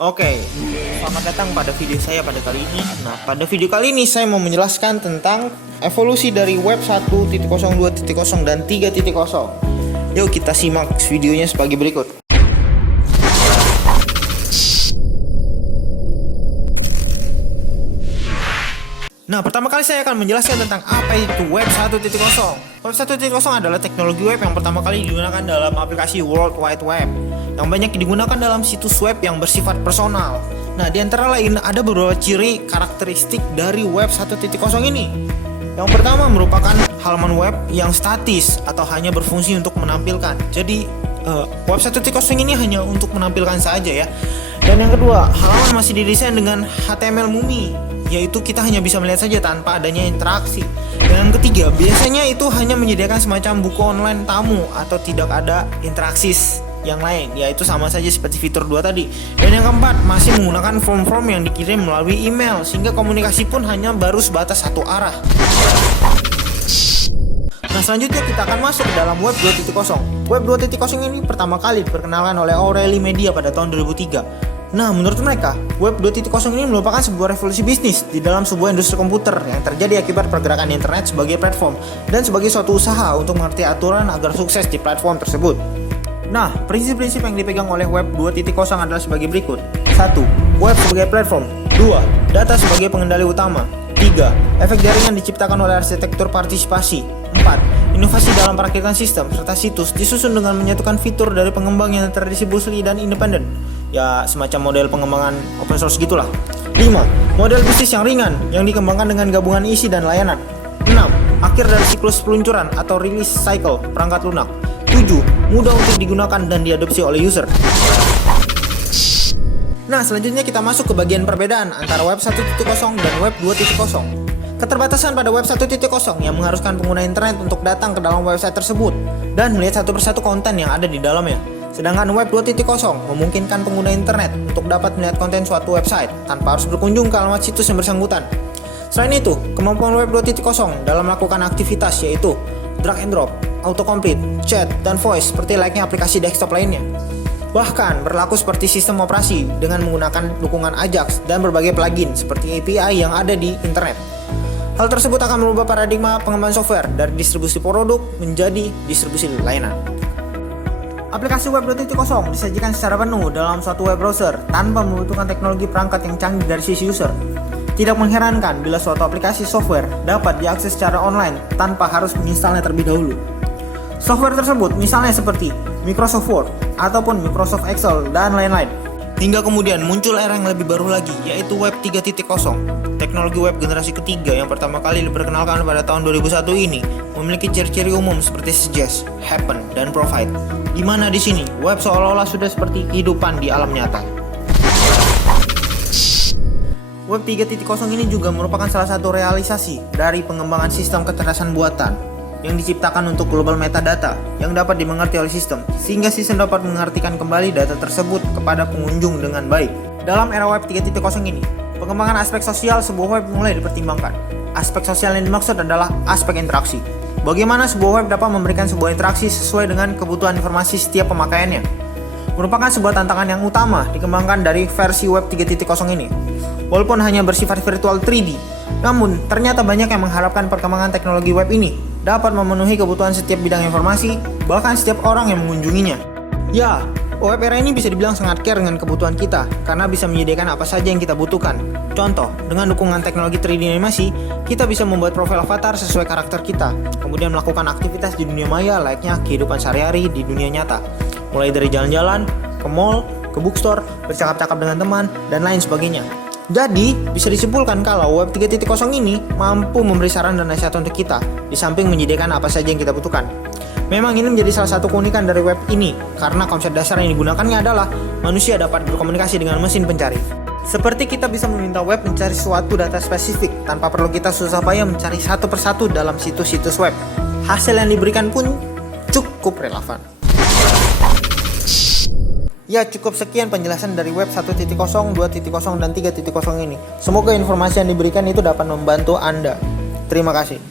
Oke, selamat datang pada video saya pada kali ini. Nah, pada video kali ini saya mau menjelaskan tentang evolusi dari web 1.0, 2.0, dan 3.0. Yuk kita simak videonya sebagai berikut. Nah, pertama kali saya akan menjelaskan tentang apa itu web 1.0. Web 1.0 adalah teknologi web yang pertama kali digunakan dalam aplikasi World Wide Web, yang banyak digunakan dalam situs web yang bersifat personal. Nah, di antara lain ada beberapa ciri karakteristik dari web 1.0 ini. Yang pertama merupakan halaman web yang statis atau hanya berfungsi untuk menampilkan. Jadi, web 1.0 ini hanya untuk menampilkan saja ya. Dan yang kedua, halaman masih didesain dengan HTML murni, yaitu kita hanya bisa melihat saja tanpa adanya interaksi. Dan yang ketiga, biasanya itu hanya menyediakan semacam buku online tamu atau tidak ada interaksi yang lain, yaitu sama saja seperti fitur 2 tadi. Dan yang keempat, masih menggunakan form-form yang dikirim melalui email, sehingga komunikasi pun hanya baru sebatas satu arah. Nah, selanjutnya kita akan masuk ke dalam web 2.0. Web 2.0 ini pertama kali diperkenalkan oleh O'Reilly Media pada tahun 2003. Nah, menurut mereka, web 2.0 ini merupakan sebuah revolusi bisnis di dalam sebuah industri komputer yang terjadi akibat pergerakan internet sebagai platform dan sebagai suatu usaha untuk mengerti aturan agar sukses di platform tersebut. Nah, prinsip-prinsip yang dipegang oleh web 2.0 adalah sebagai berikut. 1. Web sebagai platform. 2. Data sebagai pengendali utama. 3. Efek jaringan diciptakan oleh arsitektur partisipasi. 4. Inovasi dalam perakitan sistem serta situs disusun dengan menyatukan fitur dari pengembang yang terdistribusi dan independen. Ya, semacam model pengembangan open source gitulah. 5. Model bisnis yang ringan yang dikembangkan dengan gabungan isi dan layanan. 6. Akhir dari siklus peluncuran atau release cycle perangkat lunak. 7. Mudah untuk digunakan dan diadopsi oleh user. Nah, selanjutnya kita masuk ke bagian perbedaan antara web 1.0 dan web 2.0. Keterbatasan pada web 1.0 yang mengharuskan pengguna internet untuk datang ke dalam website tersebut dan melihat satu persatu konten yang ada di dalamnya. Sedangkan web 2.0 memungkinkan pengguna internet untuk dapat melihat konten suatu website tanpa harus berkunjung ke alamat situs yang bersangkutan. Selain itu, kemampuan web 2.0 dalam melakukan aktivitas yaitu drag and drop, autocomplete, chat, dan voice seperti layaknya aplikasi desktop lainnya. Bahkan berlaku seperti sistem operasi dengan menggunakan dukungan Ajax dan berbagai plugin seperti API yang ada di internet. Hal tersebut akan merubah paradigma pengembangan software dari distribusi produk menjadi distribusi layanan. Aplikasi web 2.0 disajikan secara penuh dalam suatu web browser tanpa membutuhkan teknologi perangkat yang canggih dari sisi user. Tidak mengherankan bila suatu aplikasi software dapat diakses secara online tanpa harus menginstalnya terlebih dahulu. Software tersebut misalnya seperti Microsoft Word ataupun Microsoft Excel dan lain-lain. Hingga kemudian muncul era yang lebih baru lagi, yaitu web 3.0. Teknologi web generasi ketiga yang pertama kali diperkenalkan pada tahun 2001 ini memiliki ciri-ciri umum seperti suggest, happen, dan provide. Di mana di sini web seolah-olah sudah seperti kehidupan di alam nyata. Web 3.0 ini juga merupakan salah satu realisasi dari pengembangan sistem kecerdasan buatan yang diciptakan untuk global metadata yang dapat dimengerti oleh sistem, sehingga sistem dapat mengartikan kembali data tersebut kepada pengunjung dengan baik. Dalam era web 3.0 ini, pengembangan aspek sosial sebuah web mulai dipertimbangkan. Aspek sosial yang dimaksud adalah aspek interaksi. Bagaimana sebuah web dapat memberikan sebuah interaksi sesuai dengan kebutuhan informasi setiap pemakaiannya. Merupakan sebuah tantangan yang utama dikembangkan dari versi web 3.0 ini. Walaupun hanya bersifat virtual 3D, namun ternyata banyak yang mengharapkan perkembangan teknologi web ini dapat memenuhi kebutuhan setiap bidang informasi, bahkan setiap orang yang mengunjunginya. Ya, web era ini bisa dibilang sangat care dengan kebutuhan kita, karena bisa menyediakan apa saja yang kita butuhkan. Contoh, dengan dukungan teknologi 3D animasi, kita bisa membuat profil avatar sesuai karakter kita, kemudian melakukan aktivitas di dunia maya layaknya kehidupan sehari-hari di dunia nyata. Mulai dari jalan-jalan, ke mall, ke bookstore, bercakap-cakap dengan teman, dan lain sebagainya. Jadi, bisa disimpulkan kalau web 3.0 ini mampu memberi saran dan nasihat untuk kita, di samping menyediakan apa saja yang kita butuhkan. Memang ini menjadi salah satu keunikan dari web ini, karena konsep dasar yang digunakannya adalah manusia dapat berkomunikasi dengan mesin pencari. Seperti kita bisa meminta web mencari suatu data spesifik, tanpa perlu kita susah payah mencari satu persatu dalam situs-situs web. Hasil yang diberikan pun cukup relevan. Ya, cukup sekian penjelasan dari web 1.0, 2.0, dan 3.0 ini. Semoga informasi yang diberikan itu dapat membantu Anda. Terima kasih.